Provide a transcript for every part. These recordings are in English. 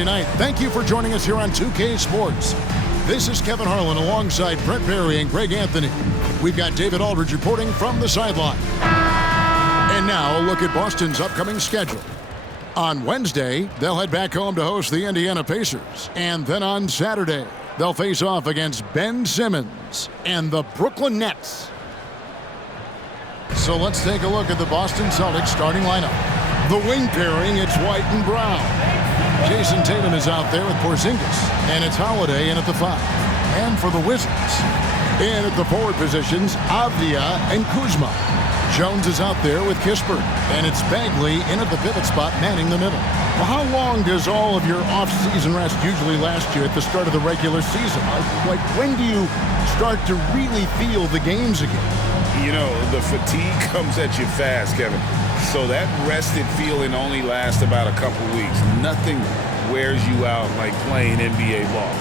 Monday night. Thank you for joining us here on 2K Sports. This is Kevin Harlan alongside Brent Barry and Greg Anthony. We've got David Aldridge reporting from the sideline. And now a look at Boston's upcoming schedule. On Wednesday, they'll head back home to host the Indiana Pacers. And then on Saturday, they'll face off against Ben Simmons and the Brooklyn Nets. So let's take a look at the Boston Celtics starting lineup. The wing pairing, it's White and Brown. Jason Tatum is out there with Porzingis, and it's Holiday in at the 5. And for the Wizards, in at the forward positions, Avdia and Kuzma. Jones is out there with Kispert, and it's Bagley in at the pivot spot, manning the middle. Well, how long does all of your off-season rest usually last you at the start of the regular season? Like, when do you start to really feel the games again? You know, the fatigue comes at you fast, Kevin. So that rested feeling only lasts about a couple weeks. Nothing wears you out like playing NBA ball.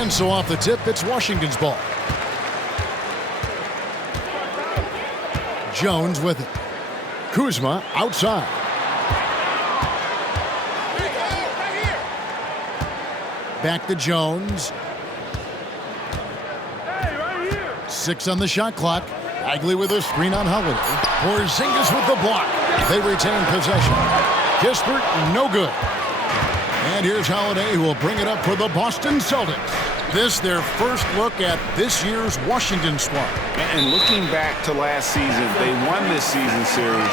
And so off the tip, it's Washington's ball. Jones with it. Kuzma outside. Back to Jones. 6 on the shot clock. Bagley with a screen on Holiday. Porzingis with the block. They retain possession. Kispert, no good. And here's Holiday, who will bring it up for the Boston Celtics. This their first look at this year's Washington squad. And looking back to last season, they won this season series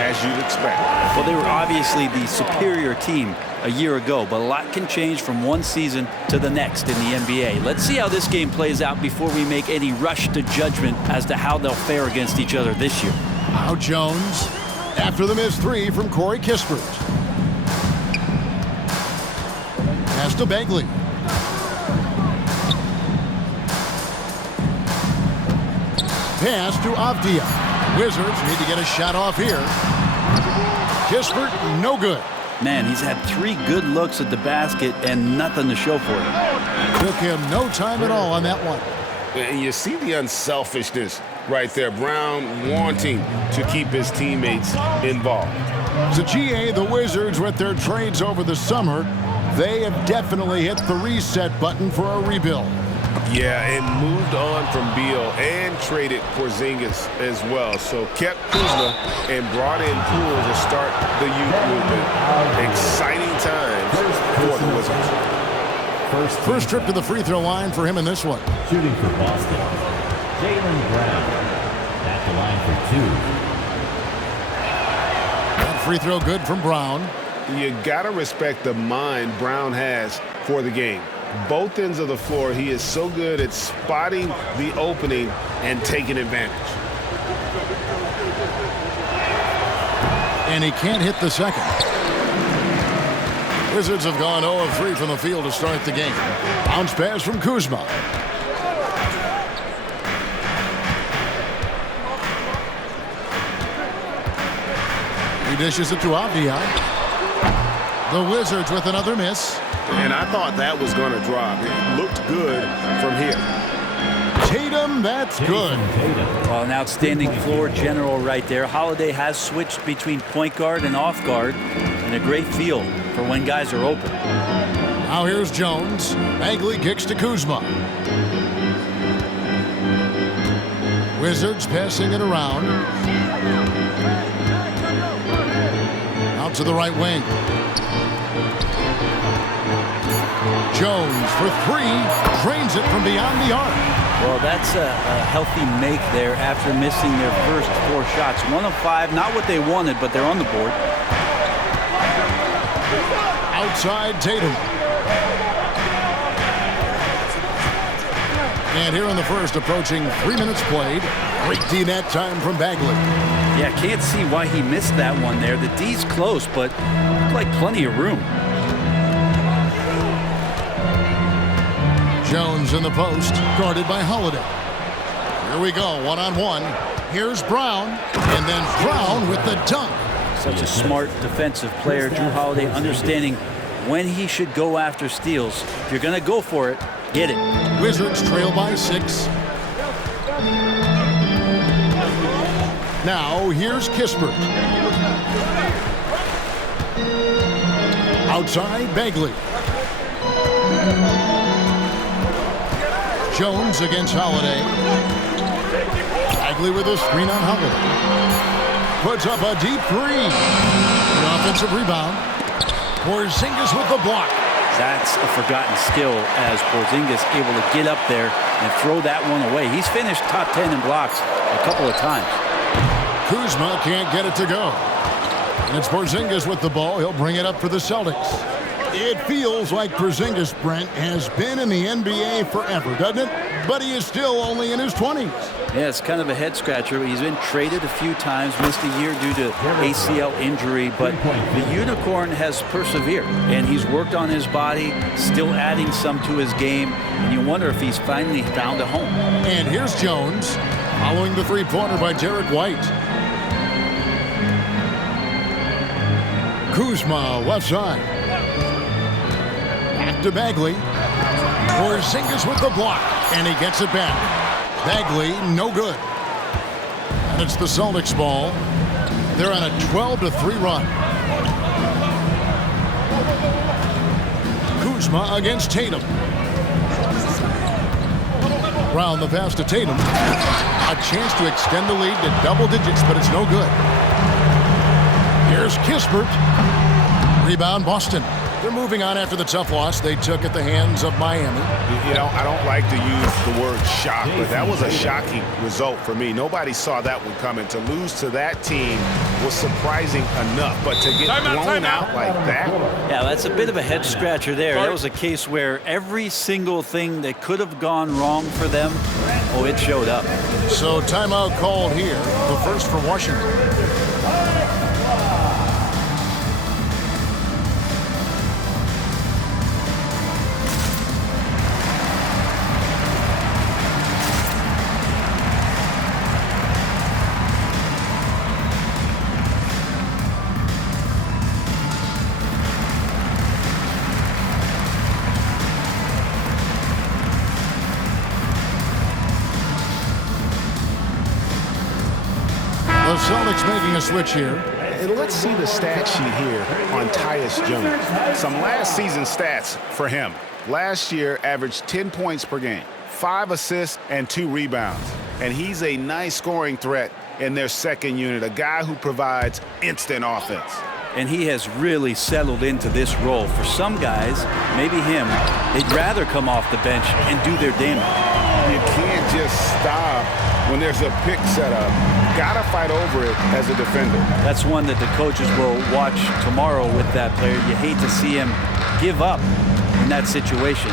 as you'd expect. Well, they were obviously the superior team a year ago, but a lot can change from one season to the next in the NBA. Let's see how this game plays out before we make any rush to judgment as to how they'll fare against each other this year. Now Jones, after the missed 3 from Corey Kispert. Pass to Bagley. Pass to Avdia. Wizards need to get a shot off here. Kispert, no good. Man, he's had 3 good looks at the basket and nothing to show for it. Took him no time at all on that one. And you see the unselfishness right there. Brown wanting to keep his teammates involved. So GA, the Wizards, with their trades over the summer, they have definitely hit the reset button for a rebuild. Yeah, and moved on from Beal and traded Porzingis as well. So kept Kuzma and brought in Poole to start the youth movement. Exciting times for the Wizards. First trip to the free throw line for him in this one. Shooting for Boston, Jaylen Brown at the line for 2. That free throw good from Brown. You got to respect the mind Brown has for the game. Both ends of the floor, he is so good at spotting the opening and taking advantage. And he can't hit the second. Wizards have gone 0 of 3 from the field to start the game. Bounce pass from Kuzma. He dishes it to Avdia. The Wizards with another miss. And I thought that was going to drop. It looked good from here. Tatum, that's good. Well, an outstanding floor general right there. Holiday has switched between point guard and off guard, and a great feel for when guys are open. Now here's Jones. Bagley kicks to Kuzma. Wizards passing it around. Out to the right wing. Jones for 3, drains it from beyond the arc. Well, that's a healthy make there after missing their first 4 shots. 1 of 5, not what they wanted, but they're on the board. Outside Tatum. And here in the first, approaching 3 minutes played. Great D net time from Bagley. Yeah, can't see why he missed that one there. The D's close, but looked like plenty of room. Jones in the post, guarded by Holiday. Here we go, one-on-one. Here's Brown, and then Brown with the dunk. Such a smart defensive player, Drew Holiday, understanding when he should go after steals. If you're going to go for it, get it. Wizards trail by 6. Now, here's Kispert. Outside, Bagley. Jones against Holiday. Bagley with a screen on Holiday. Puts up a deep three. The offensive rebound. Porzingis with the block. That's a forgotten skill as Porzingis able to get up there and throw that one away. He's finished top 10 in blocks a couple of times. Kuzma can't get it to go. And it's Porzingis with the ball. He'll bring it up for the Celtics. It feels like Porzingis, Brent, has been in the NBA forever, doesn't it? But he is still only in his 20s. Yeah, it's kind of a head-scratcher. He's been traded a few times, missed a year due to ACL injury, but the Unicorn has persevered, and he's worked on his body, still adding some to his game, and you wonder if he's finally found a home. And here's Jones, following the three-pointer by Derek White. Kuzma, left side. Back to Bagley. Porzingis with the block, and he gets it back. Bagley, no good. And it's the Celtics ball. They're on a 12-3 run. Kuzma against Tatum. Brown the pass to Tatum. A chance to extend the lead to double digits, but it's no good. Here's Kispert. Rebound, Boston. They're moving on after the tough loss they took at the hands of Miami. You know, I don't like to use the word shock, but that was a shocking result for me. Nobody saw that one coming. To lose to that team was surprising enough, but to get blown out like that. Yeah, that's a bit of a head-scratcher there. That was a case where every single thing that could have gone wrong for them, oh, it showed up. So timeout called here, the first for Washington. The Celtics making a switch here. And let's see the stat sheet here on Tyus Jones. Some last season stats for him. Last year averaged 10 points per game, 5 assists and 2 rebounds. And he's a nice scoring threat in their second unit, a guy who provides instant offense. And he has really settled into this role. For some guys, maybe him, they'd rather come off the bench and do their damage. You can't just stop when there's a pick set up. Gotta fight over it as a defender. That's one that the coaches will watch tomorrow with that player. You hate to see him give up in that situation.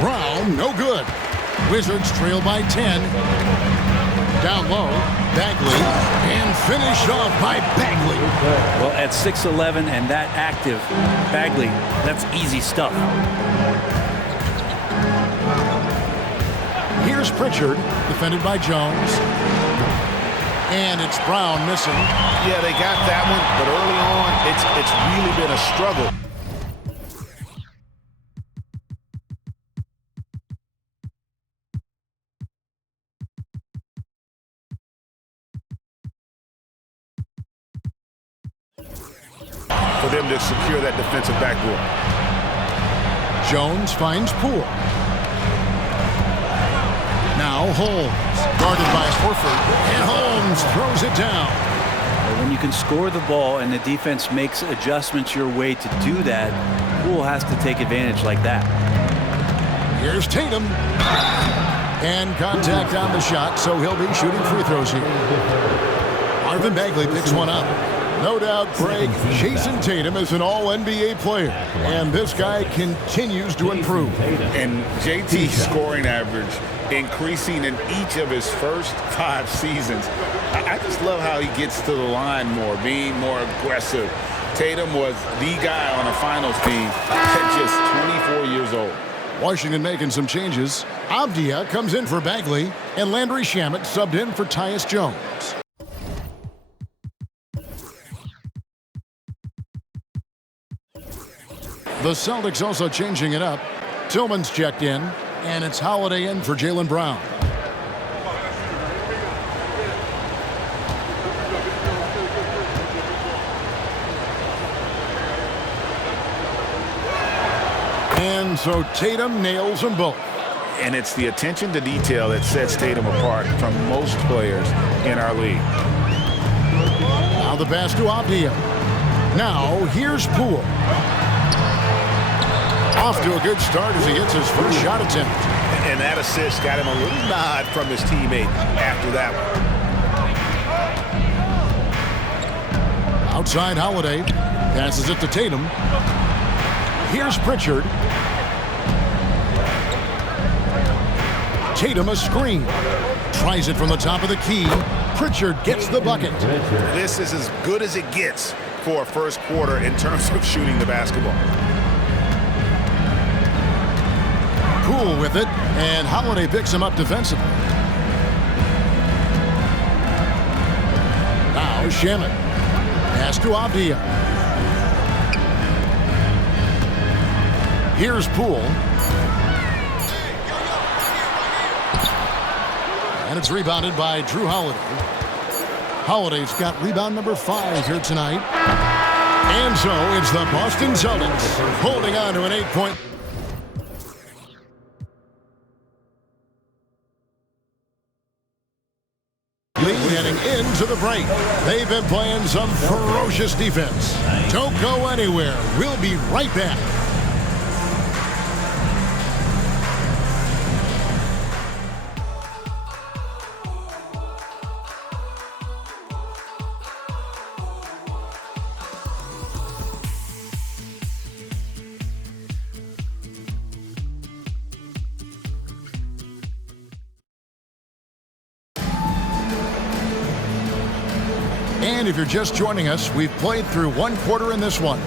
Brown, no good. Wizards trail by 10. Down low, Bagley, and finished off by Bagley. Well, at 6'11" and that active, Bagley, that's easy stuff. Here's Pritchard, defended by Jones. And it's Brown missing. Yeah, they got that one, but early on, it's really been a struggle. For them to secure that defensive backboard. Jones finds Poole. Now Holmes, guarded by Horford, and Holmes throws it down. When you can score the ball and the defense makes adjustments your way to do that, Poole has to take advantage like that. Here's Tatum. And contact on the shot, so he'll be shooting free throws here. Marvin Bagley picks one up. No doubt, Craig, Jason Tatum is an all-NBA player, and this guy continues to improve. And JT's scoring average increasing in each of his first 5 seasons. I just love how he gets to the line more, being more aggressive. Tatum was the guy on a finals team at just 24 years old. Washington making some changes. Avdia comes in for Bagley, and Landry Shamet subbed in for Tyus Jones. The Celtics also changing it up. Tillman's checked in, and it's Holiday in for Jaylen Brown. And so Tatum nails them both. And it's the attention to detail that sets Tatum apart from most players in our league. Now the pass to Avdia. Now here's Poole. Off to a good start as he hits his first shot attempt. And that assist got him a little nod from his teammate after that one. Outside Holiday. Passes it to Tatum. Here's Pritchard. Tatum a screen. Tries it from the top of the key. Pritchard gets the bucket. This is as good as it gets for a first quarter in terms of shooting the basketball. Poole with it, and Holiday picks him up defensively. Now Shaman. Pass to Avdia. Here's Poole. And it's rebounded by Drew Holiday. Holiday's got rebound number 5 here tonight. And so it's the Boston Celtics holding on to an 8-point lead heading into the break. They've been playing some ferocious defense. Don't go anywhere. We'll be right back. And if you're just joining us, we've played through one quarter in this one.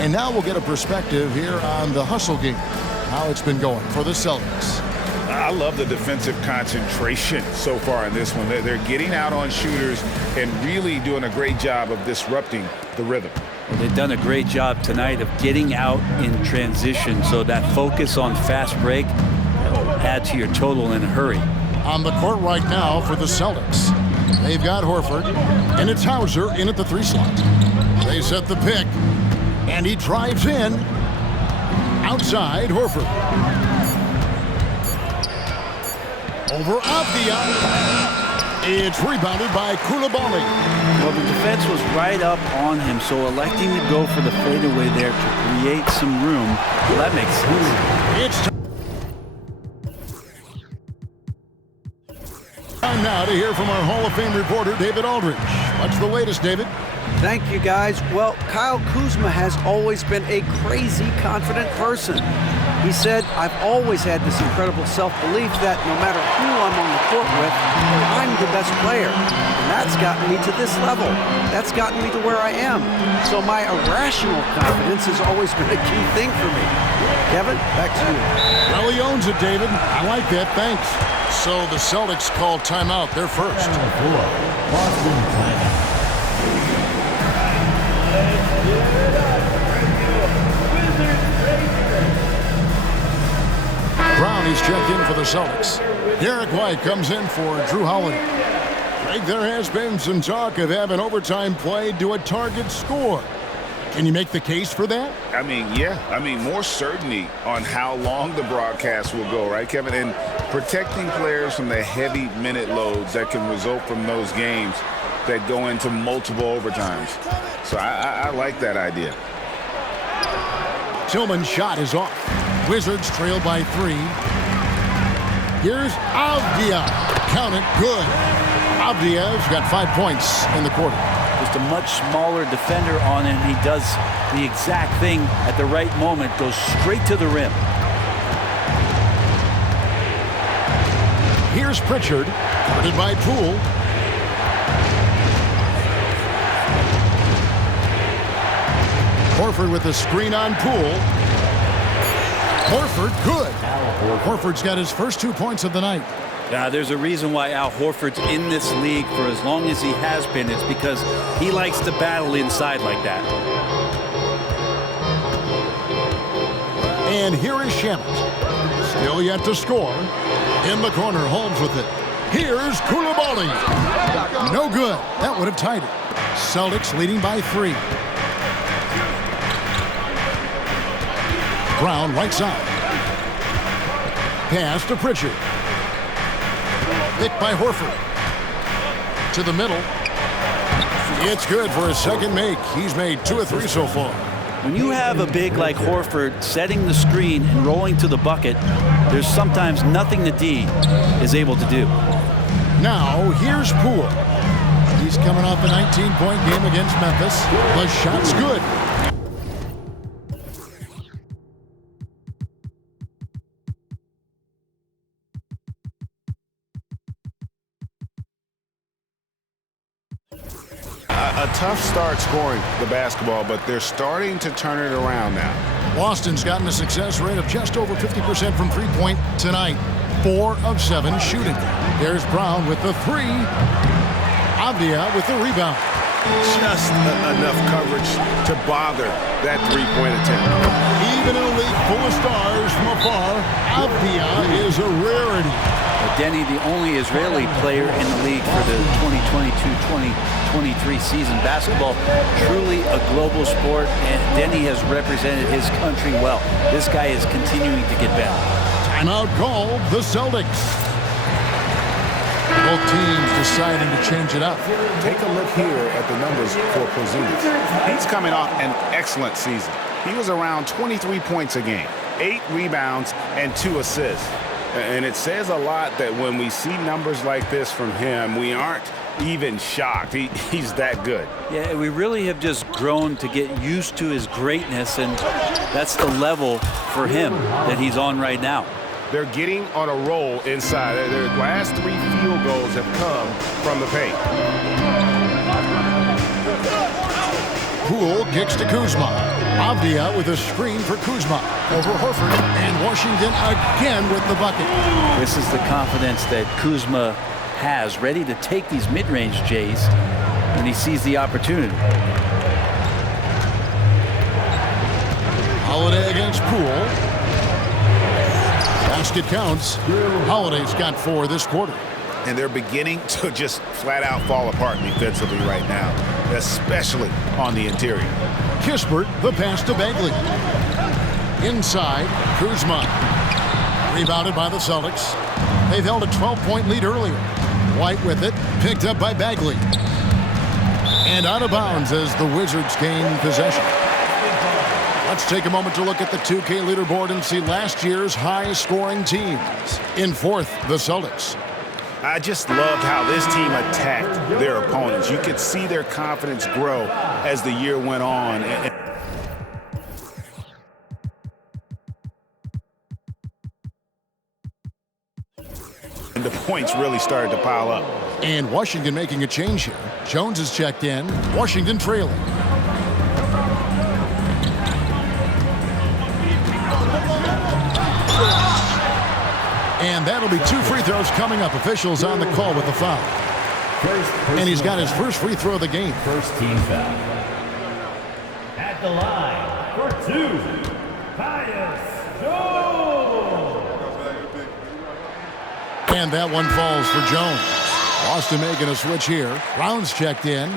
And now we'll get a perspective here on the hustle game, how it's been going for the Celtics. I love the defensive concentration so far in this one. They're getting out on shooters and really doing a great job of disrupting the rhythm. Well, they've done a great job tonight of getting out in transition, so that focus on fast break will add to your total in a hurry. On the court right now for the Celtics, they've got Horford, and it's Hauser in at the 3 slot. They set the pick, and he drives in. Outside, Horford. Over Avdia. It's rebounded by Coulibaly. Well, the defense was right up on him, so electing to go for the fadeaway there to create some room, well, that makes sense. It's time now to hear from our Hall of Fame reporter, David Aldridge. What's the latest, David? Thank you, guys. Well, Kyle Kuzma has always been a crazy confident person. He said, I've always had this incredible self-belief that no matter who I'm on the court with, I'm the best player. And that's gotten me to this level. That's gotten me to where I am. So my irrational confidence has always been a key thing for me. Kevin, back to you. Well, he owns it, David. I like that. Thanks. So the Celtics call timeout. They're first. Boston timeout. Brownie's checked in for the Celtics. Derek White comes in for Drew Holiday. Greg, there has been some talk of having overtime played to a target score. Can you make the case for that? I mean, yeah. I mean, more certainty on how long the broadcast will go, right, Kevin? And protecting players from the heavy minute loads that can result from those games that go into multiple overtimes. So I like that idea. Tillman's shot is off. Wizards trail by 3. Here's Avdia. Count it. Good. Avdia's got 5 points in the quarter. Just a much smaller defender on him. He does the exact thing at the right moment, goes straight to the rim. Here's Pritchard, guarded by Poole. Horford with the screen on Poole. Horford, good. Horford's got his first 2 points of the night. There's a reason why Al Horford's in this league for as long as he has been. It's because he likes to battle inside like that. And here is Shamet. Still yet to score. In the corner, Holmes with it. Here's Coulibaly. No good. That would have tied it. Celtics leading by 3. Brown right side. Pass to Pritchard. Picked by Horford. To the middle. It's good for his second make. He's made 2 of 3 so far. When you have a big like Horford setting the screen and rolling to the bucket, there's sometimes nothing that D is able to do. Now, here's Poole. He's coming off a 19-point game against Memphis. The shot's good. A tough start scoring the basketball, but they're starting to turn it around now. Boston's gotten a success rate of just over 50% from three-point tonight. 4 of 7 shooting. There's Brown with the 3. Avdia with the rebound. Just enough coverage to bother that three-point attempt. Even in a league full of stars from afar, Avdia is a rarity. Denny, the only Israeli player in the league for the 2022-2023 season. Basketball, truly a global sport, and Denny has represented his country well. This guy is continuing to get better. Timeout called the Celtics. Both teams deciding to change it up. Take a look here at the numbers for Porzingis. He's coming off an excellent season. He was around 23 points a game, 8 rebounds, and 2 assists. And it says a lot that when we see numbers like this from him, we aren't even shocked. He's that good. Yeah, we really have just grown to get used to his greatness, and that's the level for him that he's on right now. They're getting on a roll inside. Their last 3 field goals have come from the paint. Poole kicks to Kuzma. Avdia with a screen for Kuzma. Over Horford, and Washington again with the bucket. This is the confidence that Kuzma has, ready to take these mid-range Jays when he sees the opportunity. Holiday against Poole. Basket counts. Holiday's got 4 this quarter. And they're beginning to just flat out fall apart defensively right now, especially on the interior. Kispert, the pass to Bagley. Inside, Kuzma. Rebounded by the Celtics. They've held a 12-point lead earlier. White with it, picked up by Bagley. And out of bounds as the Wizards gain possession. Let's take a moment to look at the 2K leaderboard and see last year's high-scoring teams. In 4th, the Celtics. I just loved how this team attacked their opponents. You could see their confidence grow as the year went on. And the points really started to pile up. And Washington making a change here. Jones is checked in. Washington trailing. And that'll be 2 free throws coming up. Officials on the call with the foul. And he's got his first free throw of the game. First team foul. At the line for 2, Tyus Jones. And that one falls for Jones. Boston making a switch here. Brown's checked in.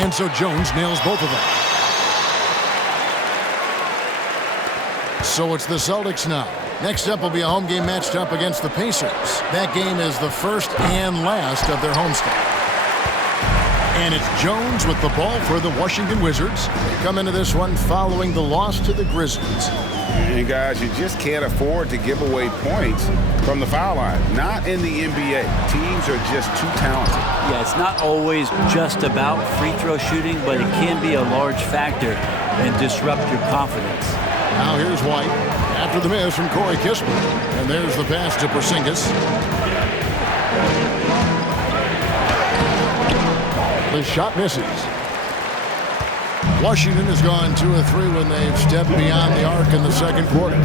And so Jones nails both of them. So it's the Celtics now. Next up will be a home game matched up against the Pacers. That game is the first and last of their homestand. And it's Jones with the ball for the Washington Wizards. They come into this one following the loss to the Grizzlies. And guys, you just can't afford to give away points from the foul line. Not in the NBA. Teams are just too talented. Yeah, it's not always just about free throw shooting, but it can be a large factor and disrupt your confidence. Now here's White after the miss from Corey Kispert. And there's the pass to Porzingis. The shot misses. Washington has gone 2 of 3 when they've stepped beyond the arc in the second quarter.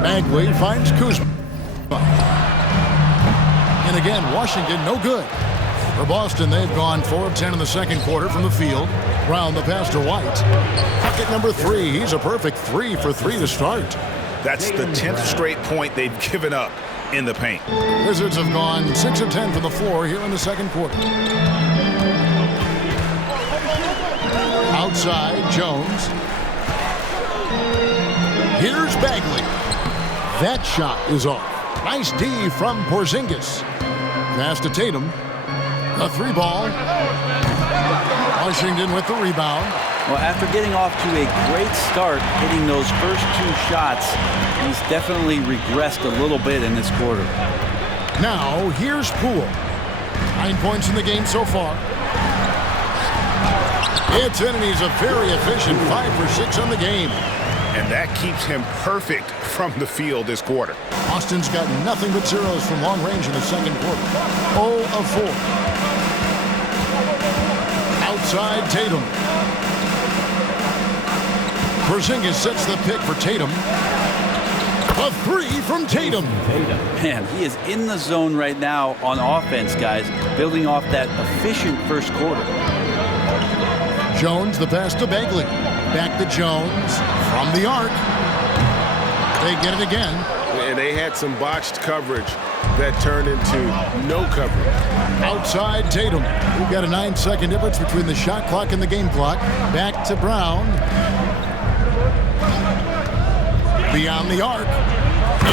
Bagley finds Kuzma. And again, Washington no good. For Boston, they've gone 4 of 10 in the second quarter from the field. Brown the pass to White. Bucket number 3. He's a perfect 3 for 3 to start. That's the 10th straight point they've given up in the paint. Wizards have gone 6 of 10 from the floor here in the second quarter. Outside, Jones. Here's Bagley. That shot is off. Nice D from Porzingis. Pass to Tatum. A 3-ball. Washington with the rebound. Well, after getting off to a great start, hitting those first 2 shots, he's definitely regressed a little bit in this quarter. Now, here's Poole. 9 points in the game so far. It's in, and he's a very efficient 5 for 6 on the game. And that keeps him perfect from the field this quarter. Boston's got nothing but zeros from long range in the second quarter. 0 of 4. Outside, Tatum. Porzingis sets the pick for Tatum. A 3 from Tatum. Man, he is in the zone right now on offense, guys, building off that efficient first quarter. Jones, the pass to Bagley. Back to Jones from the arc. They get it again. And they had some botched coverage that turned into no coverage. Outside Tatum. We've got a 9-second difference between the shot clock and the game clock. Back to Brown. Beyond the arc.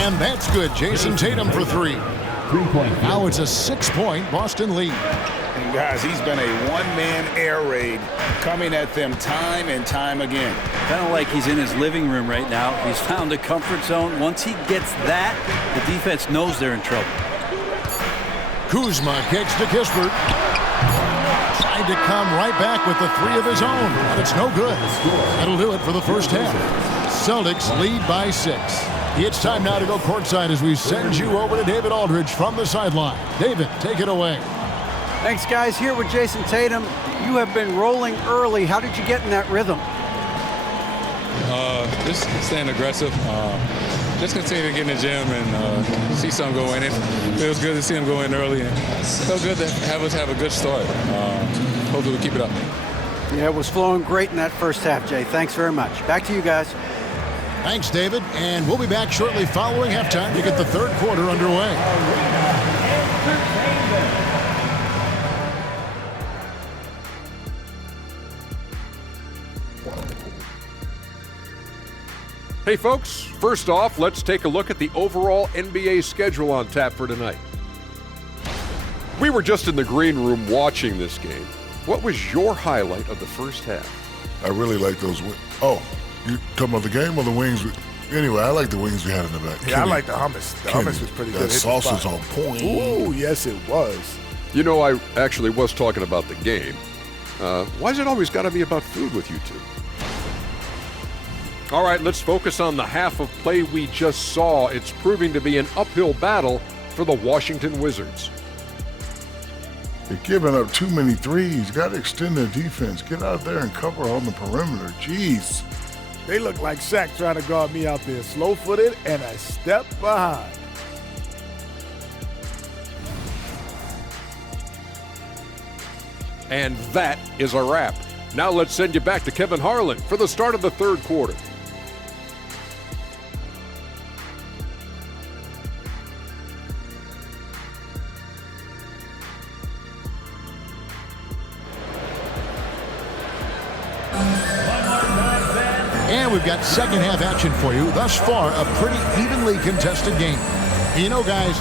And that's good. Jason Tatum for 3. Now it's a 6-point Boston lead. And guys, he's been a one-man air raid coming at them time and time again. Kind of like he's in his living room right now. He's found a comfort zone. Once he gets that, the defense knows they're in trouble. Kuzma kicks to Kispert. Tried to come right back with the 3 of his own, but it's no good. That'll do it for the first half. Celtics lead by 6. It's time now to go courtside as we send you over to David Aldridge from the sideline. David, take it away. Thanks, guys. Here with Jason Tatum. You have been rolling early. How did you get in that rhythm? Just staying aggressive. Just continue to get in the gym and see something go in. It feels good to see him go in early. And it feels good to have us have a good start. Hopefully we'll keep it up. Yeah, it was flowing great in that first half, Jay. Thanks very much. Back to you guys. Thanks, David. And we'll be back shortly following halftime to get the third quarter underway. Hey folks, first off, let's take a look at the overall NBA schedule on tap for tonight. We were just in the green room watching this game. What was your highlight of the first half? I really like those wings. Oh, you talking about the game or the wings? Anyway, I like the wings we had in the back. Yeah, I like the hummus. The hummus was pretty good. That sauce was on point. Ooh, yes it was. You know, I actually was talking about the game. Why's it always got to be about food with you two? All right, let's focus on the half of play we just saw. It's proving to be an uphill battle for the Washington Wizards. They're giving up too many threes. Got to extend their defense. Get out there and cover on the perimeter. Jeez. They look like Shaq trying to guard me out there. Slow-footed and a step behind. And that is a wrap. Now let's send you back to Kevin Harlan for the start of the third quarter. And we've got second half action for you. Thus far, a pretty evenly contested game. You know, guys,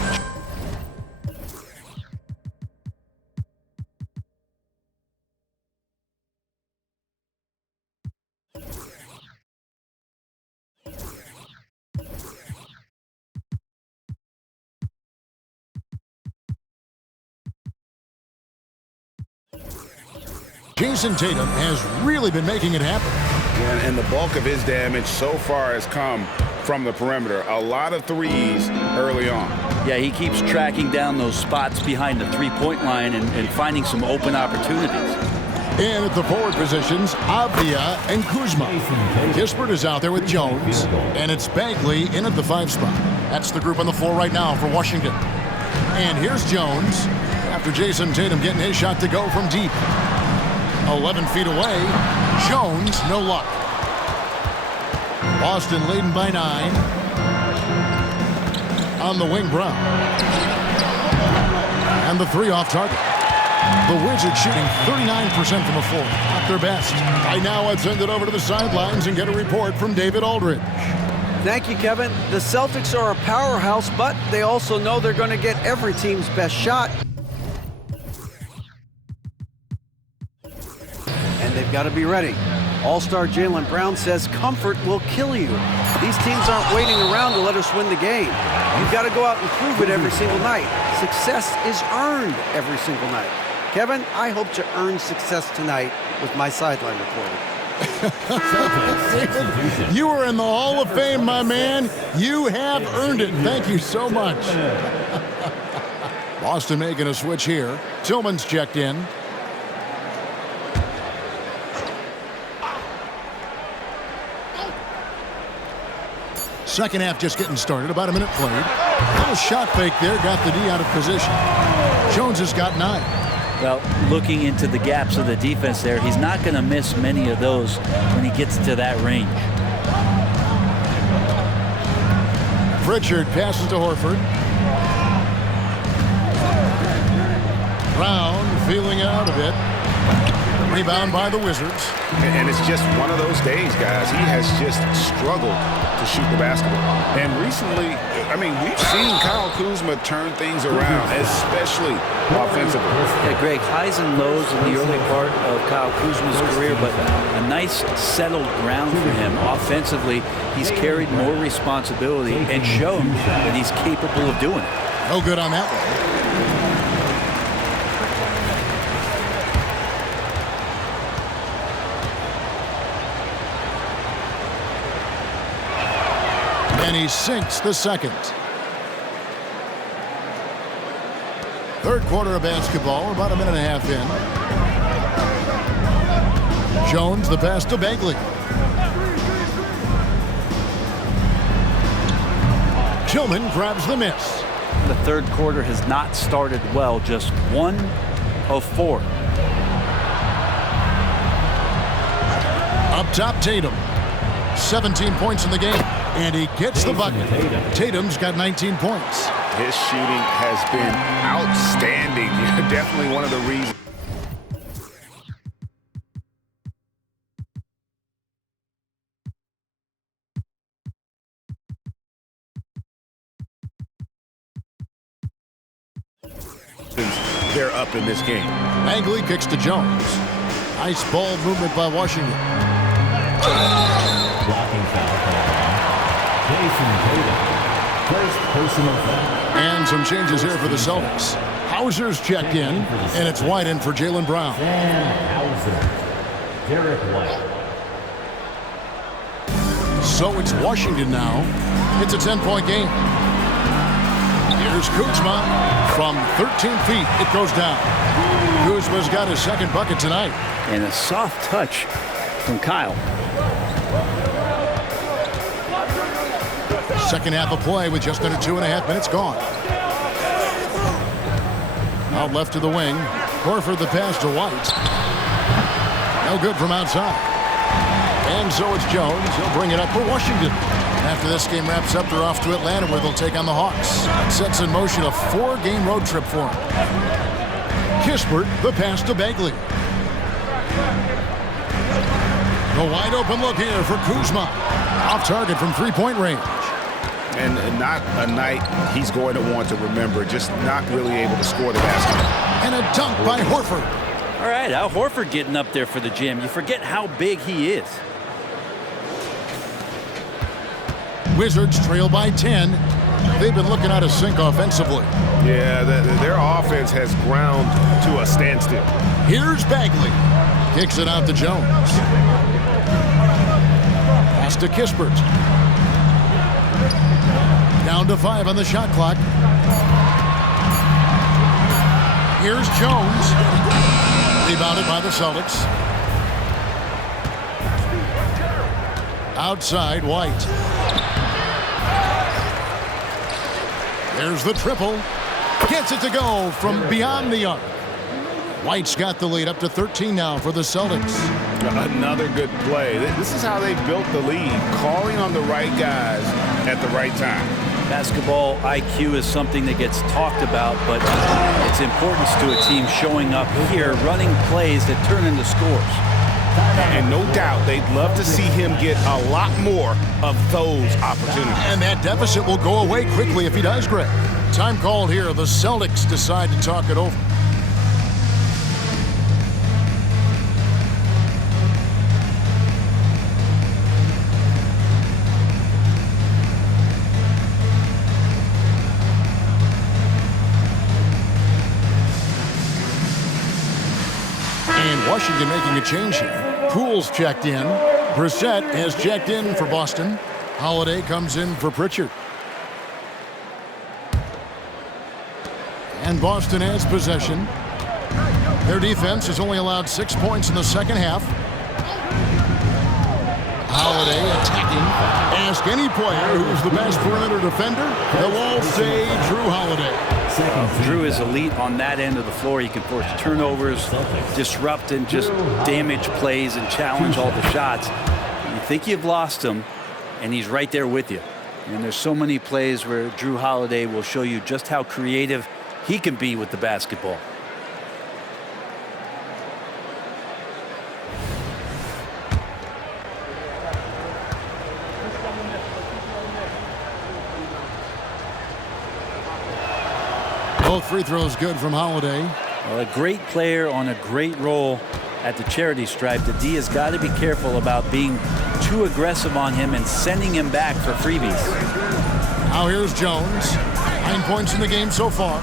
Jason Tatum has really been making it happen. And the bulk of his damage so far has come from the perimeter. A lot of threes early on. Yeah, he keeps tracking down those spots behind the three-point line and finding some open opportunities. And at the forward positions, Avdia and Kuzma. Kispert is out there with Jones. And it's Bagley in at the 5 spot. That's the group on the floor right now for Washington. And here's Jones after Jason Tatum getting his shot to go from deep. 11 feet away. Jones, no luck. Boston leading by 9. on the wing, Brown. And the three off target. The Wizards shooting 39% from the floor. At their best. Right now, let's send it over to the sidelines and get a report from David Aldridge. Thank you, Kevin. The Celtics are a powerhouse, but they also know they're going to get every team's best shot. And they've got to be ready. All-star Jaylen Brown says comfort will kill you. These teams aren't waiting around to let us win the game. You've got to go out and prove it every single night. Success is earned every single night. Kevin, I hope to earn success tonight with my sideline reporting. You are in the Hall of Fame, my man. You have earned it. Thank you so much. Boston making a switch here. Tillman's checked in. Second half just getting started. About a minute played. A little shot fake there. Got the D out of position. Jones has got 9. Well, looking into the gaps of the defense there, he's not going to miss many of those when he gets to that range. Pritchard passes to Horford. Brown feeling out of it. Rebound by the Wizards. And it's just one of those days, guys. He has just struggled to shoot the basketball. And recently, I mean, we've seen Kyle Kuzma turn things around, especially offensively. Yeah, Greg, highs and lows in the early part of Kyle Kuzma's career, but a nice settled ground for him. Offensively, he's carried more responsibility and shown that he's capable of doing it. No good on that one. And he sinks the second. Third quarter of basketball, about a minute and a half in. Jones, the pass to Bagley. Tillman grabs the miss. The third quarter has not started well, just 1 of 4. Up top, Tatum. 17 points in the game. And he gets the bucket. Tatum's got 19 points. His shooting has been outstanding. Definitely one of the reasons. They're up in this game. Bagley kicks to Jones. Nice ball movement by Washington. Blocking foul called on Jason Tatum. First personal foul. And some changes here for the Celtics. Hauser's checked in, and it's White in for Jaylen Brown. Sam Hauser. Derek White. So it's Washington now. It's a 10-point game. Here's Kuzma from 13 feet. It goes down. Kuzma's got his second bucket tonight. And a soft touch from Kyle. Second half of play with just under 2.5 minutes gone. Out left to the wing. Horford the pass to White. No good from outside. And so it's Jones. He'll bring it up for Washington. After this game wraps up, they're off to Atlanta where they'll take on the Hawks. That sets in motion a 4-game road trip for them. Kispert, the pass to Bagley. The wide open look here for Kuzma. Off target from 3-point range. And not a night he's going to want to remember, just not really able to score the basket. And a dunk by Horford. All right, Al Horford getting up there for the Jam. You forget how big he is. Wizards trail by 10. They've been looking out of sync offensively. Yeah, their offense has ground to a standstill. Here's Bagley. Kicks it out to Jones. Pass to Kispert. Down to 5 on the shot clock. Here's Jones. Rebounded by the Celtics. Outside, White. There's the triple. Gets it to go from beyond the arc. White's got the lead up to 13 now for the Celtics. Another good play. This is how they built the lead, calling on the right guys at the right time. Basketball IQ is something that gets talked about, but its importance to a team showing up here, running plays that turn into scores. And no doubt they'd love to see him get a lot more of those opportunities. And that deficit will go away quickly if he does, Greg. Time called here. The Celtics decide to talk it over. Washington making a change here. Poole's checked in. Brissett has checked in for Boston. Holiday comes in for Pritchard. And Boston has possession. Their defense has only allowed 6 points in the second half. Holiday attacking. Ask any player who's the best perimeter defender. They'll all say Drew Holiday. Drew is elite on that end of the floor. He can force turnovers, disrupt and just damage plays and challenge all the shots. You think you've lost him, and he's right there with you. And there's so many plays where Drew Holiday will show you just how creative he can be with the basketball. Both free throws good from Holiday. Well, a great player on a great role at the charity stripe. The D has got to be careful about being too aggressive on him and sending him back for freebies. Now here's Jones. 9 points in the game so far.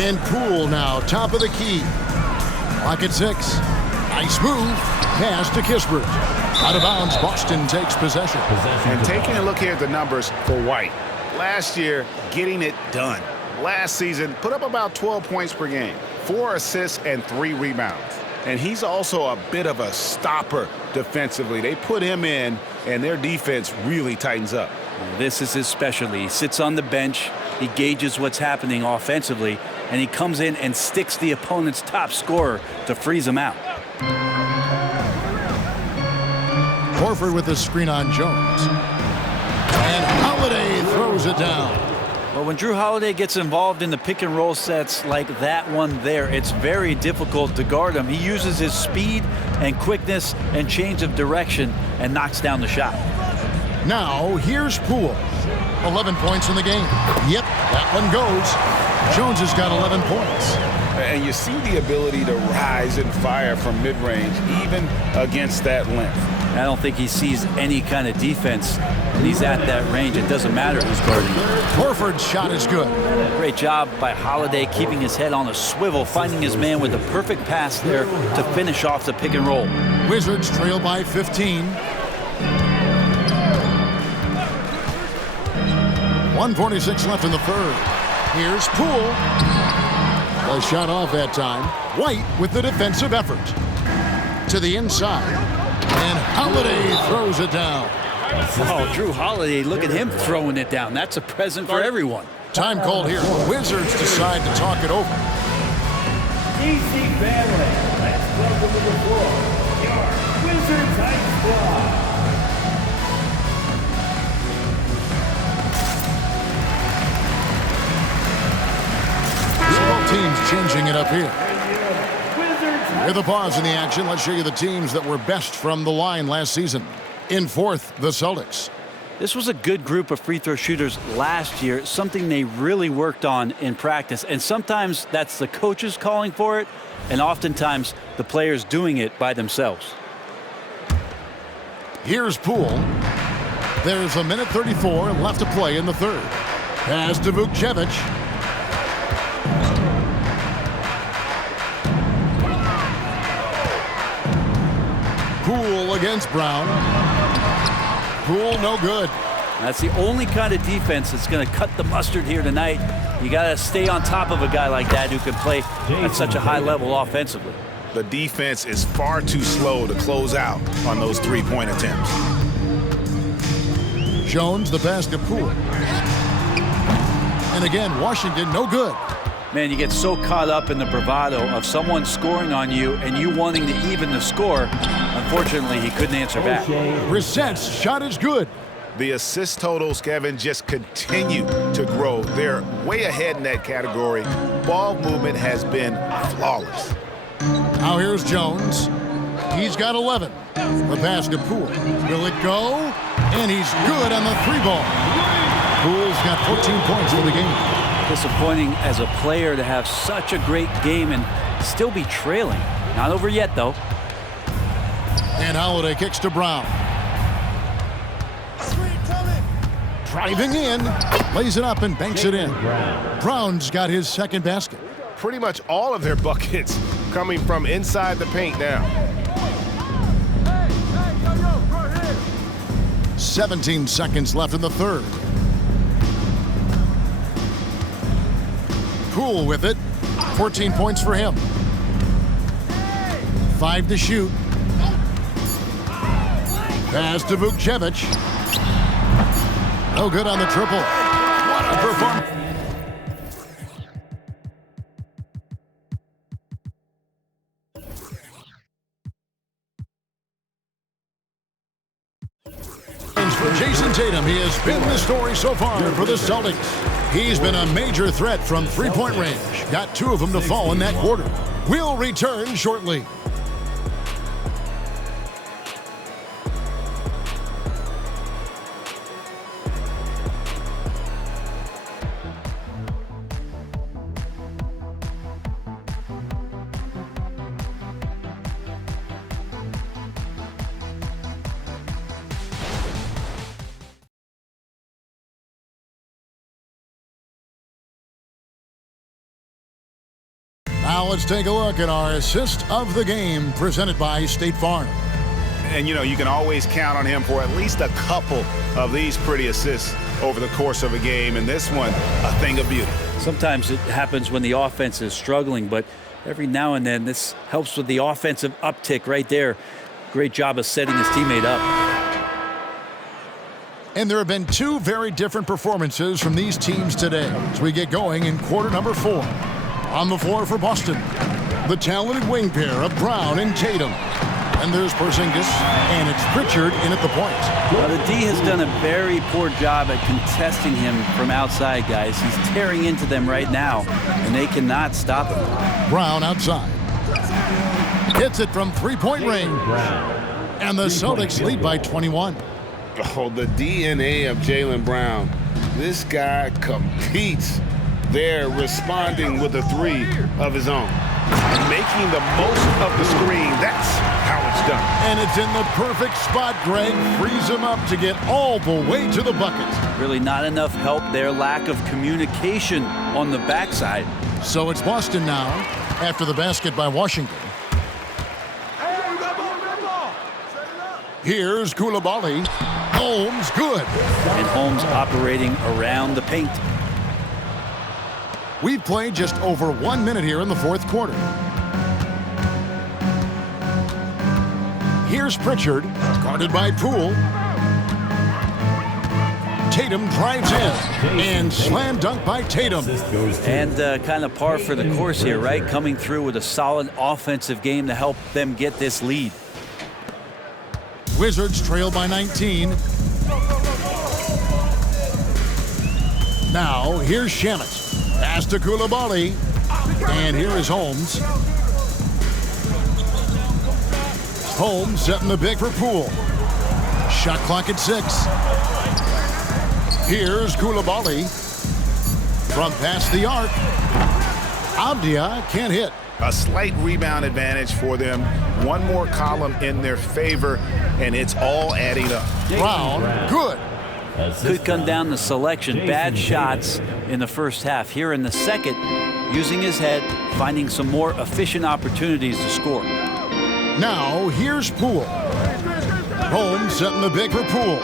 And Poole now, top of the key. Clock at 6. Nice move. Pass to Kispert. Out of bounds, Boston takes possession. And taking a look here at the numbers for White. Last year, getting it done. Last season, put up about 12 points per game, 4 assists and 3 rebounds. And he's also a bit of a stopper defensively. They put him in, and their defense really tightens up. This is his specialty. He sits on the bench, he gauges what's happening offensively, and he comes in and sticks the opponent's top scorer to freeze him out. Horford with the screen on Jones. And Holiday throws it down. Well, when Drew Holiday gets involved in the pick and roll sets like that one there, it's very difficult to guard him. He uses his speed and quickness and change of direction and knocks down the shot. Now here's Poole. 11 points in the game. Yep, that one goes. Jones has got 11 points. And you see the ability to rise and fire from mid-range, even against that length. I don't think he sees any kind of defense when he's at that range. It doesn't matter who's guarding him. Horford's shot is good. Great job by Holiday keeping his head on a swivel, finding his man with a perfect pass there to finish off the pick and roll. Wizards trail by 15. 1:46 left in the third. Here's Poole. A shot off that time. White with the defensive effort. To the inside. And Holiday throws it down. Oh, Drew Holiday, look at him throwing it down. That's a present for everyone. Time called here. The Wizards decide to talk it over. Easy family. Let's welcome to the floor your Wizards High Squad. Both teams changing it up here. With a pause in the action, let's show you the teams that were best from the line last season. In fourth, the Celtics. This was a good group of free throw shooters last year, something they really worked on in practice. And sometimes that's the coaches calling for it, and oftentimes the players doing it by themselves. Here's Poole. There's 1:34 left to play in the third. Pass to Vukcevic. Poole against Brown. Poole no good. That's the only kind of defense that's going to cut the mustard here tonight. You got to stay on top of a guy like that who can play at such a high level offensively. The defense is far too slow to close out on those three-point attempts. Jones the pass to Poole. And again, Washington no good. Man, you get so caught up in the bravado of someone scoring on you and you wanting to even the score. Unfortunately, he couldn't answer back. Brissett's shot is good. The assist totals, Kevin, just continue to grow. They're way ahead in that category. Ball movement has been flawless. Now here's Jones. He's got 11. The pass to Poole. Will it go? And he's good on the 3-ball. Poole's got 14 points for the game. Disappointing as a player to have such a great game and still be trailing. Not over yet, though. And Holiday kicks to Brown. Driving in, lays it up and banks it in. Brown's got his second basket. Pretty much all of their buckets coming from inside the paint now. 17 seconds left in the third. Poole with it. 14 points for him. 5 to shoot. Pass to Vukcevic. No good on the triple. What a performance. For Jason Tatum, he has been the story so far for the Celtics. He's been a major threat from three-point range. Got 2 of them to fall in that quarter. We'll return shortly. Now let's take a look at our assist of the game presented by State Farm. And, you know, you can always count on him for at least a couple of these pretty assists over the course of a game. And this one, a thing of beauty. Sometimes it happens when the offense is struggling, but every now and then this helps with the offensive uptick right there. Great job of setting his teammate up. And there have been 2 very different performances from these teams today as we get going in quarter number 4. On the floor for Boston, the talented wing pair of Brown and Tatum. And there's Porzingis, and it's Pritchard in at the point. Well, the D has done a very poor job at contesting him from outside, guys. He's tearing into them right now, and they cannot stop him. Brown outside. Hits it from three-point range. And the Celtics lead by 21. Oh, the DNA of Jaylen Brown. This guy competes. They're responding with a 3 of his own. Making the most of the screen. That's how it's done. And it's in the perfect spot. Greg frees him up to get all the way to the bucket. Really not enough help there. Lack of communication on the backside. So it's Boston now after the basket by Washington. Here's Koulibaly. Holmes good. And Holmes operating around the paint. We've played just over 1 minute here in the fourth quarter. Here's Pritchard, guarded by Poole. Tatum drives in, and slam dunk by Tatum. And kind of par for the course here, right? Coming through with a solid offensive game to help them get this lead. Wizards trail by 19. Now, here's Shamet. Pass to Koulibaly. And here is Holmes. Holmes setting the big for Poole. Shot clock at 6. Here's Koulibaly. From past the arc. Abdia can't hit. A slight rebound advantage for them. One more column in their favor, and it's all adding up. Brown, good. Could come down to selection. Bad shots in the first half. Here in the second, using his head, finding some more efficient opportunities to score. Now, here's Poole. Holmes setting the big for Poole.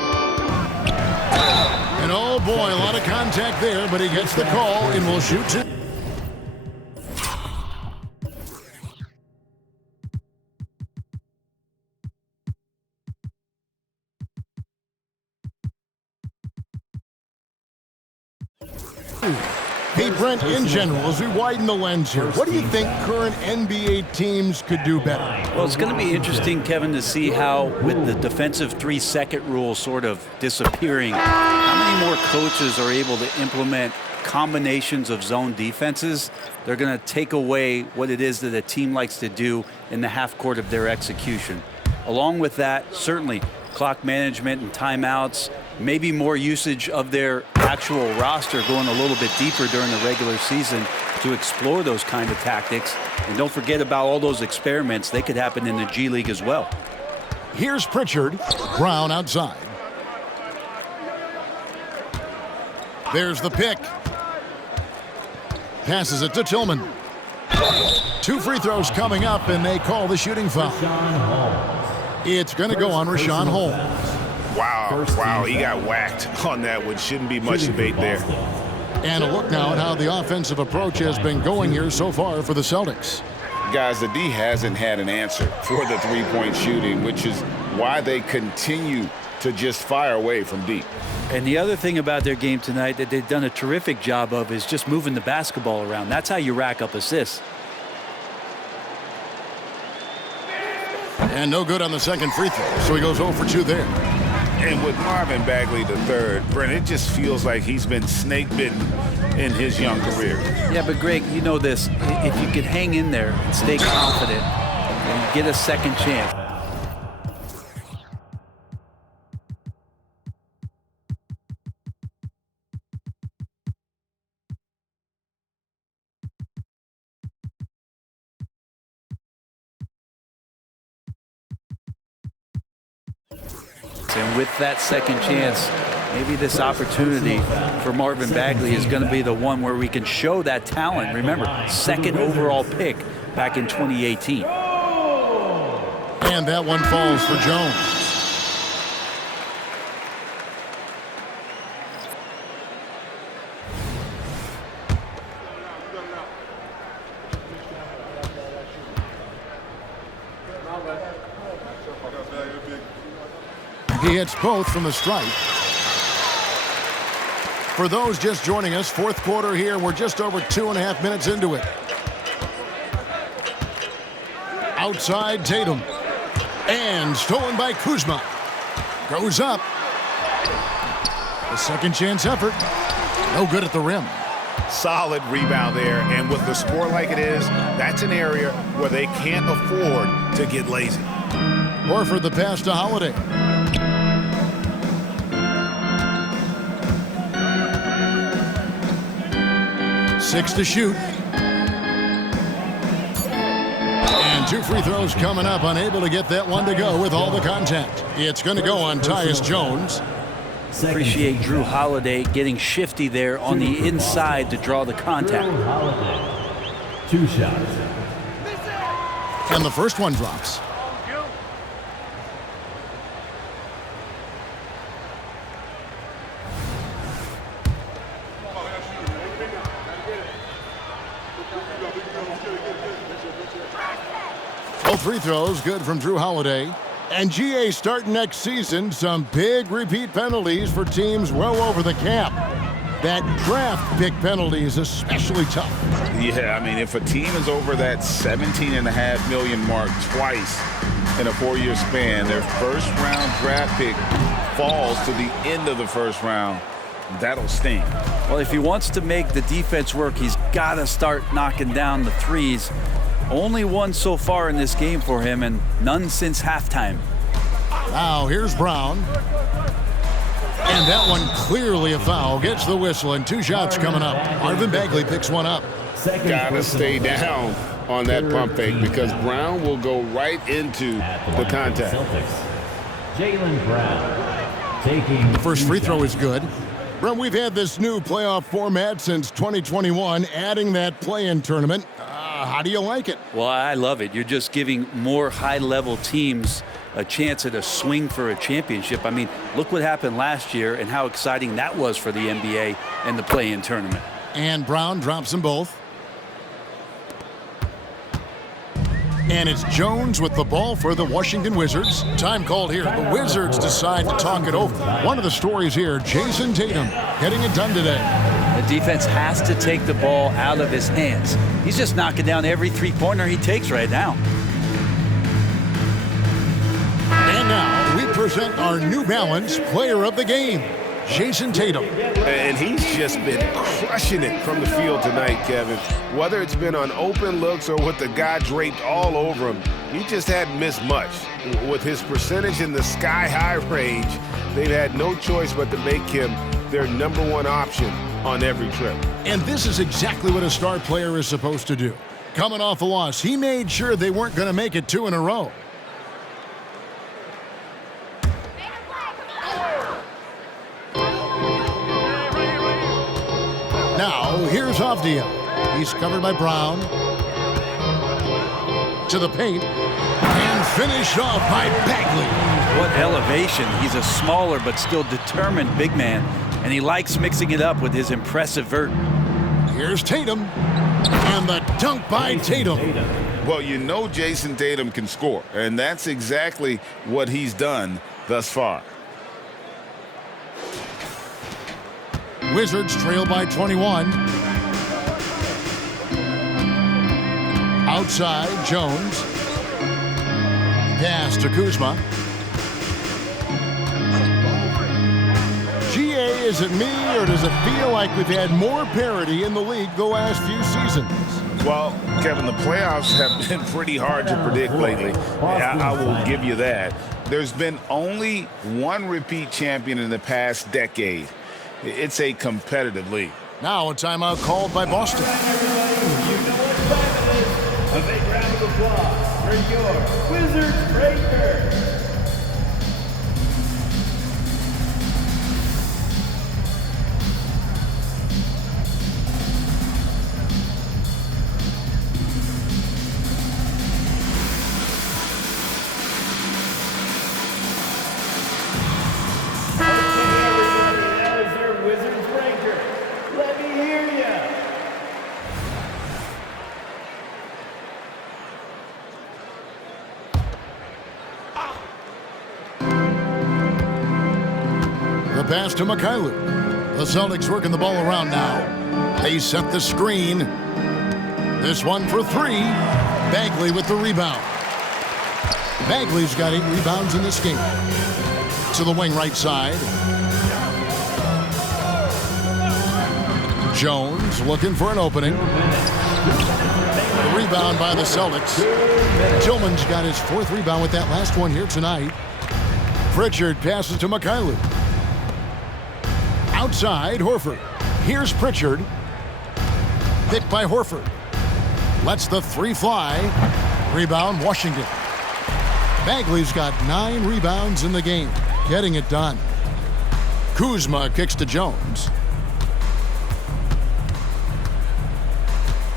And oh boy, a lot of contact there, but he gets the call and will shoot 2. Hey, Brent, in general, as we widen the lens here, what do you think current NBA teams could do better? Well, it's going to be interesting, Kevin, to see how, with the defensive 3-second rule sort of disappearing, how many more coaches are able to implement combinations of zone defenses. They're going to take away what it is that a team likes to do in the half court of their execution. Along with that, certainly clock management and timeouts, maybe more usage of their actual roster going a little bit deeper during the regular season to explore those kind of tactics. And don't forget about all those experiments. They could happen in the G League as well. Here's Pritchard. Brown outside. There's the pick. Passes it to Tillman. 2 free throws coming up, and they call the shooting foul. It's going to go on Rashawn Holmes. Wow, he got whacked on that one. Shouldn't be much debate there. And a look now at how the offensive approach has been going here so far for the Celtics. Guys, the D hasn't had an answer for the three-point shooting, which is why they continue to just fire away from deep. And the other thing about their game tonight that they've done a terrific job of is just moving the basketball around. That's how you rack up assists. And no good on the second free throw, so he goes 0 for 2 there. And with Marvin Bagley III, Brent, it just feels like he's been snake bitten in his young career. Yeah, but Greg, you know this. If you could hang in there and stay confident and get a second chance. And with that second chance, maybe this opportunity for Marvin Bagley is going to be the one where we can show that talent. Remember, second overall pick back in 2018. And that one falls for Jones. He hits both from the stripe. For those just joining us, fourth quarter here. We're just over 2.5 minutes into it. Outside Tatum. And stolen by Kuzma. Goes up. A second chance effort. No good at the rim. Solid rebound there. And with the score like it is, that's an area where they can't afford to get lazy. Horford the pass to Holiday. 6 to shoot. And 2 free throws coming up. Unable to get that one to go with all the contact. It's going to go on Tyus Jones. Appreciate Drew Holiday getting shifty there on the inside to draw the contact. 2 shots. And the first one drops. Both free throws good from Drew Holiday. And GA starting next season, some big repeat penalties for teams well over the cap. That draft pick penalty is especially tough. Yeah, I mean, if a team is over that $17.5 million mark twice in a 4-year span, their first-round draft pick falls to the end of the first round. That'll sting. Well, if he wants to make the defense work, he's got to start knocking down the threes. Only one so far in this game for him, and none since halftime. Now here's Brown. And that one clearly a foul. Gets the whistle, and 2 shots coming up. Marvin Bagley picks one up. Gotta stay down on that pump fake because Brown will go right into the contact. Jaylen Brown taking The first free throw is good. Brent, we've had this new playoff format since 2021, adding that play-in tournament. How do you like it? Well, I love it. You're just giving more high-level teams a chance at a swing for a championship. I mean, look what happened last year and how exciting that was for the NBA and the play-in tournament. And Brown drops them both. And it's Jones with the ball for the Washington Wizards. Time called here. The Wizards decide to talk it over. One of the stories here, Jason Tatum getting it done today. defense has to take the ball out of his hands. He's just knocking down every three-pointer he takes right now. And now we present our New Balance Player of the Game, Jason Tatum. And he's just been crushing it from the field tonight, Kevin. Whether it's been on open looks or with the guy draped all over him, he just hadn't missed much. With his percentage in the sky-high range, they've had no choice but to make him their #1 option on every trip. And this is exactly what a star player is supposed to do. Coming off a loss, he made sure they weren't going to make it 2 in a row. Now, here's Avdia. He's covered by Brown. To the paint. And finished off by Bagley. What elevation. He's a smaller but still determined big man. And he likes mixing it up with his impressive vert. Here's Tatum. And the dunk by Tatum. Well, you know Jason Tatum can score, and that's exactly what he's done thus far. Wizards trail by 21. Outside, Jones. Pass to Kuzma. GA, is it me, or does it feel like we've had more parity in the league the last few seasons? Well, Kevin, the playoffs have been pretty hard to predict lately. I will give you that. There's been only one repeat champion in the past decade. It's a competitive league. Now a timeout called by Boston. You know what time it is. A big round of applause for your Wizards Breaker. Pass to Mikhailuk. The Celtics working the ball around now. They set the screen. This one for 3. Bagley with the rebound. Bagley's got 8 rebounds in this game. To the wing right side. Jones looking for an opening. The rebound by the Celtics. Tillman's got his 4th rebound with that last one here tonight. Pritchard passes to Mikhailuk. Outside, Horford. Here's Pritchard. Hit by Horford. Lets the 3 fly. Rebound, Washington. Bagley's got 9 rebounds in the game. Getting it done. Kuzma kicks to Jones.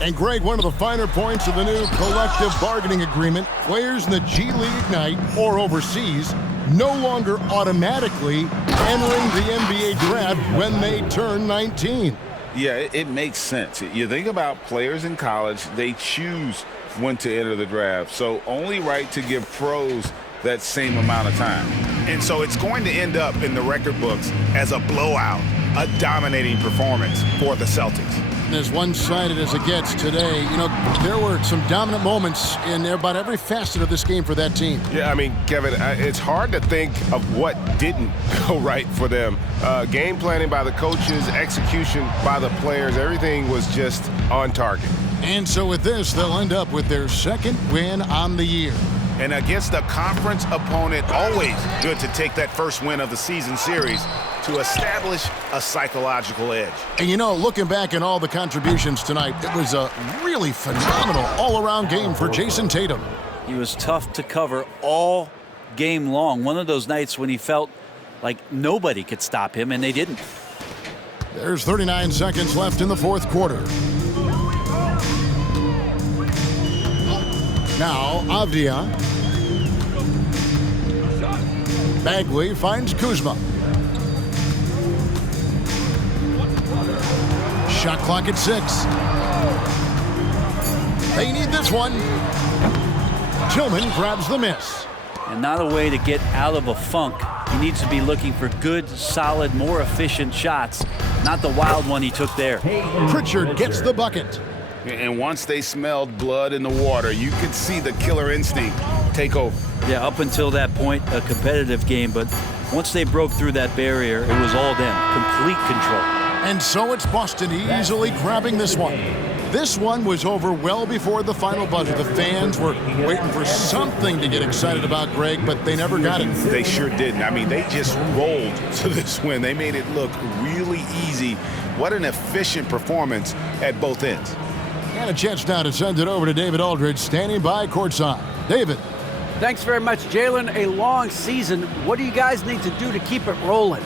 And Greg, one of the finer points of the new collective bargaining agreement, players in the G League Ignite or overseas no longer automatically entering the NBA draft when they turn 19. Yeah, it makes sense. You think about players in college, they choose when to enter the draft. So only right to give pros that same amount of time. And so it's going to end up in the record books as a blowout, a dominating performance for the Celtics. As one-sided as it gets today, you know, there were some dominant moments in about every facet of this game for that team. Yeah, I mean, Kevin, it's hard to think of what didn't go right for them. Game planning by the coaches, execution by the players, everything was just on target. And so with this, they'll end up with their 2nd win on the year. And against a conference opponent, always good to take that first win of the season series to establish a psychological edge. And you know, looking back at all the contributions tonight, it was a really phenomenal all-around game for Jason Tatum. He was tough to cover all game long. One of those nights when he felt like nobody could stop him, and they didn't. There's 39 seconds left in the 4th quarter. Now, Avdia. Bagley finds Kuzma. Shot clock at 6. They need this one. Tillman grabs the miss. And not a way to get out of a funk. He needs to be looking for good, solid, more efficient shots Not the wild one he took there. Pritchard gets the bucket. And once they smelled blood in the water, you could see the killer instinct take over. Yeah, up until that point, a competitive game, but once they broke through that barrier, it was all them. Complete control. And so it's Boston easily grabbing this one. This one was over well before the final buzzer. The fans were waiting for something to get excited about, Greg, but they never got it. They sure didn't. I mean, they just rolled to this win. They made it look really easy. What an efficient performance at both ends. And a chance now to send it over to David Aldridge, standing by courtside. David. Thanks very much, Jalen. A long season. What do you guys need to do to keep it rolling?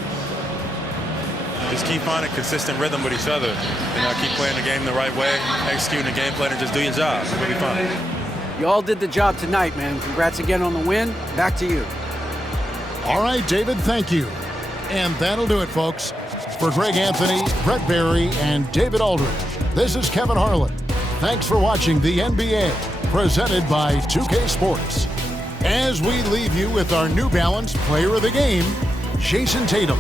Just keep finding consistent rhythm with each other. Keep playing the game the right way, executing the game plan, and just do your job. It'll be fun. You all did the job tonight, man. Congrats again on the win. Back to you. All right, David, thank you. And that'll do it, folks. For Greg Anthony, Brett Barry, and David Aldridge, this is Kevin Harlan. Thanks for watching the NBA, presented by 2K Sports. As we leave you with our New Balance Player of the Game, Jason Tatum.